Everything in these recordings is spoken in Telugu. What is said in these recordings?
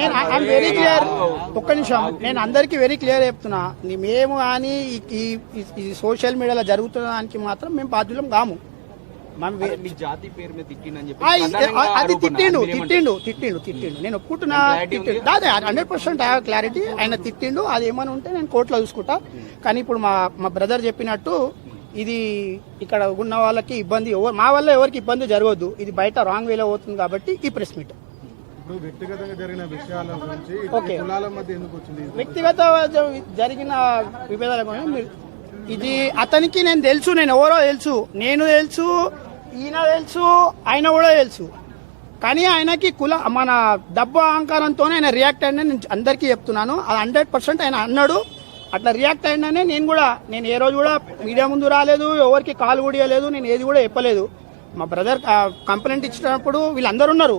నేను వెరీ క్లియర్, ఒక్క నిమిషం, నేను అందరికీ వెరీ క్లియర్ చెప్తున్నా, మేము కానీ ఈ సోషల్ మీడియాలో జరుగుతున్న దానికి మాత్రం మేము బాధ్యులం కాము. అది తిట్టిండు, నేను ఒప్పుకుంటున్నా, 100% క్లారిటీ. ఆయన తిట్టిండు, అది ఏమైనా ఉంటే నేను కోర్టులో చూసుకుంటా. కానీ ఇప్పుడు మా బ్రదర్ చెప్పినట్టు ఇది ఇక్కడ ఉన్న వాళ్ళకి ఇబ్బంది, మా వల్ల ఎవరికి ఇబ్బంది జరగవద్దు, ఇది బయట రాంగ్ వేలో అవుతుంది కాబట్టి ఈ ప్రెస్ మీట్. వ్యక్తిగతంగా జరిగిన విషయాల గురించి వ్యక్తిగత జరిగిన విభేదాల గురించి ఇది అతనికి నేను తెలుసు, నేను ఎవరో తెలుసు, నేను తెలుసు, ఈయన తెలుసు, ఆయన కూడా తెలుసు. కానీ ఆయనకి మన డబ్బు అహంకారంతోనే ఆయన రియాక్ట్ అయ్యిందని నేను అందరికీ చెప్తున్నాను. అది 100% ఆయన అన్నాడు, అట్లా రియాక్ట్ అయిందనే. నేను ఏ రోజు కూడా మీడియా ముందు రాలేదు, ఎవరికి కాల్ కూడా ఇవ్వలేదు, నేను ఏది కూడా చెప్పలేదు. మా బ్రదర్ కంప్లైంట్ ఇచ్చినప్పుడు వీళ్ళందరూ ఉన్నారు,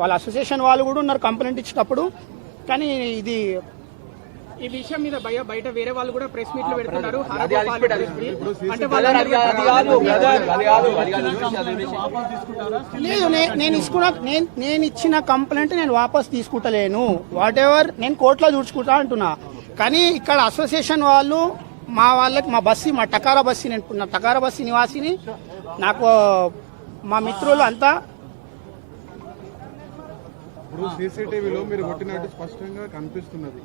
వాళ్ళ అసోసియేషన్ వాళ్ళు కూడా ఉన్నారు కంప్లైంట్ ఇచ్చినప్పుడు. కానీ ఈ విషయం మీద బయట వేరే వాళ్ళు కూడా ప్రెస్ మీట్లు పెడుతున్నారు. లేదు, నేను ఇచ్చిన కంప్లైంట్ నేను వాపస్ తీసుకుంటలేను, వాట్ ఎవర్ నేను కోర్టులో చూసుకుంటా అంటున్నా. కానీ ఇక్కడ అసోసియేషన్ వాళ్ళు మా బస్సు, మా టకారా బస్సు, నేను టకారా బస్సు నివాసిని, నాకు మా మిత్రులు అంతా సీసీటీవీలో మీరు కొట్టినట్టు స్పష్టంగా కనిపిస్తున్నది.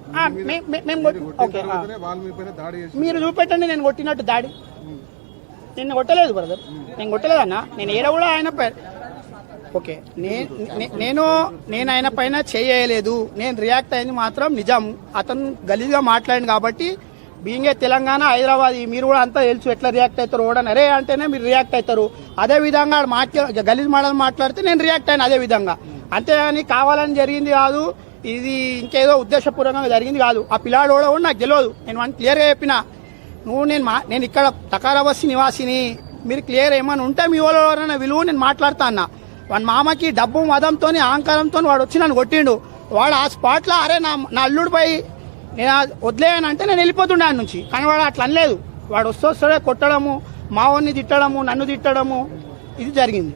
మీరు చూపెట్టండి, నేను కొట్టినట్టు దాడి నేను కొట్టలేదు బ్రదర్, నేను కొట్టలేదన్నా. నేను ఏడ కూడా ఆయన ఓకే, నేను ఆయన పైన చేయలేదు, నేను రియాక్ట్ అయింది మాత్రం నిజం. అతను గలీజ్గా మాట్లాడింది కాబట్టి, బీయింగ్ ఏ తెలంగాణ, హైదరాబాద్, మీరు కూడా అంతా తెలుసు ఎట్లా రియాక్ట్ అవుతారు. ఓడని అరే అంటేనే మీరు రియాక్ట్ అవుతారు, అదే విధంగా గలీజ్ మాట్లాడితే నేను రియాక్ట్ అయ్యాను అదే విధంగా. అంతేగాని కావాలని జరిగింది కాదు, ఇది ఇంకేదో ఉద్దేశపూర్వకంగా జరిగింది కాదు. ఆ పిల్లాడు కూడా నాకు తెలియదు, నేను వాడిని క్లియర్గా చెప్పిన, నేను ఇక్కడ టకారా బస్సు నివాసిని, మీరు క్లియర్ ఏమైనా ఉంటే మీ వాళ్ళు ఎవరైనా విలువ నేను మాట్లాడతా అన్న. వాడి మామకి డబ్బు మదంతో అహంకారంతో వాడు వచ్చి నన్ను కొట్టిండు. వాడు ఆ స్పాట్లో అరే నా అల్లుడిపై నేను వదిలేయనంటే నేను వెళ్ళిపోతుండే ఆయన నుంచి. కానీ వాడు అట్లా అనలేదు, వాడు వస్తే కొట్టడము, మా వాడిని తిట్టడము, నన్ను తిట్టడము, ఇది జరిగింది.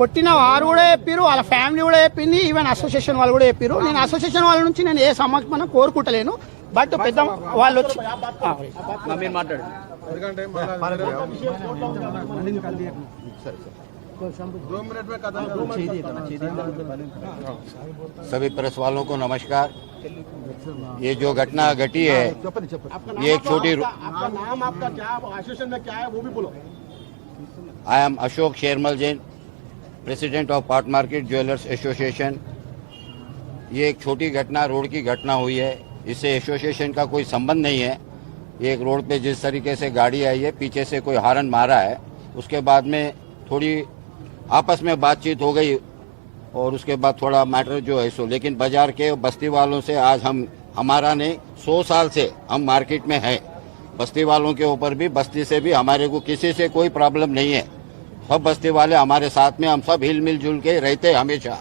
కొట్టిన వారు కూడా చెప్పారు, వాళ్ళ ఫ్యామిలీ కూడా చెప్పింది, ఈవెన్ అసోసియేషన్ వాళ్ళు కూడా చెప్పారు. నేను అసోసియేషన్ వాళ్ళ నుంచి నేను ఏ సమర్పణ కోరుకుంటలేను, బట్ పెద్ద వాళ్ళు వచ్చి सभी प्रेस वालों को नमस्कार। ये जो घटना घटी है, ये एक छोटी, नाम आपका क्या, एसोसिएशन में क्या है वो भी बोलो। I am Ashok शेरमल Jain, president of part market jewellers association. ये एक छोटी घटना, रोड की घटना हुई है, इससे एसोसिएशन का कोई संबंध नहीं है। एक रोड पे जिस तरीके से गाड़ी आई है, पीछे से कोई हारन मारा है, उसके बाद में थोड़ी आपस में बातचीत हो गई और उसके बाद थोड़ा मैटर जो है सो, लेकिन बाजार के बस्ती वालों से आज हमारा नहीं, 100 साल से हम मार्केट में हैं। बस्ती वालों के ऊपर भी, बस्ती से भी हमारे को किसी से कोई प्रॉब्लम नहीं है। सब बस्ती वाले हमारे साथ में, हम सब हिल मिल जुल के रहते हमेशा,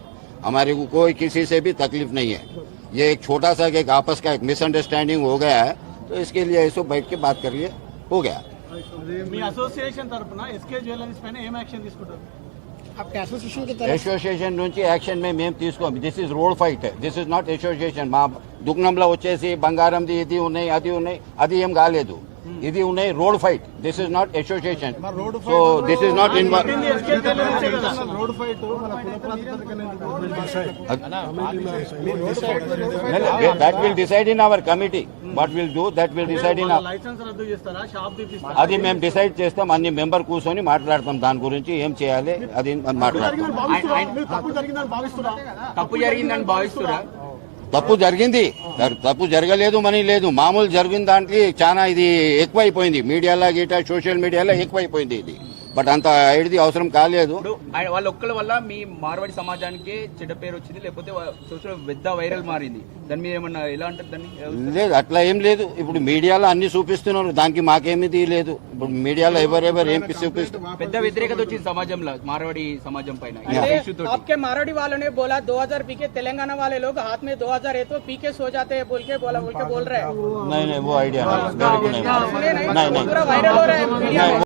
हमारे को कोई किसी से भी तकलीफ नहीं है। ये एक छोटा सा एक आपस का एक मिसअंडरस्टैंडिंग हो गया है, तो इसके लिए ऐसे बैठ के बात कर लिए, हो गया। అసోసియేషన్ తరపున ఎస్కే జ్యువెలరీస్ పైన ఏం యాక్షన్ తీసుకుంటారు? అసోసియేషన్ నుంచి యాక్షన్ మేము తీసుకోం. This is road fight, this is not association. మా దుగ్నంలో వచ్చేసి బంగారంది ఇది ఉన్నాయి, అది ఏం కాలేదు. ఇది ఉన్నాయి road fight, this is not association. So this is not involve. That will decide in our committee. What will do that will decide in, అది మేము డిసైడ్ చేస్తాం. అన్ని మెంబర్ కూర్చొని మాట్లాడతాం దాని గురించి, ఏం చేయాలి అది మాట్లాడతాం. తప్పు జరిగింది, తప్పు జరగలేదు మనీ లేదు, మామూలు జరిగిన దానికి చాలా ఇది ఎక్కువైపోయింది. మీడియాలో గీట సోషల్ మీడియాలో ఎక్కువైపోయింది ఇది. బట్ అంత ఐడిది అవసరం కాలేదు. ఇప్పుడు వాళ్ళ ఒక్కల వల్ల మీ మార్వాడి సమాజానికి చెడ్డ పేరు వచ్చింది, లేకపోతే సోషల్ పెద్ద వైరల్ మారింది, దాని మీద ఏమన్నా ఎలా అంటారు దాన్ని? లేదు, అట్లా ఏం లేదు. ఇప్పుడు మీడియాలో అన్ని చూపిస్తున్నారు, దానికి మాకేమిది లేదు. ఇప్పుడు మీడియాలో ఎవరెవరు ఏం చూపిస్తారు. పెద్ద వ్యతిరేకత వచ్చింది సమాజంలో, మార్వాడి సమాజం పైన. आपके मारवाड़ी वालों ने बोला 2000 पी के तेलंगाना वाले लोग हाथ में 2000 है तो पी के सो जाते हैं बोल के बोल रहे हैं। नहीं वो आइडिया नहीं, पूरा वायरल हो रहा है मीडिया में।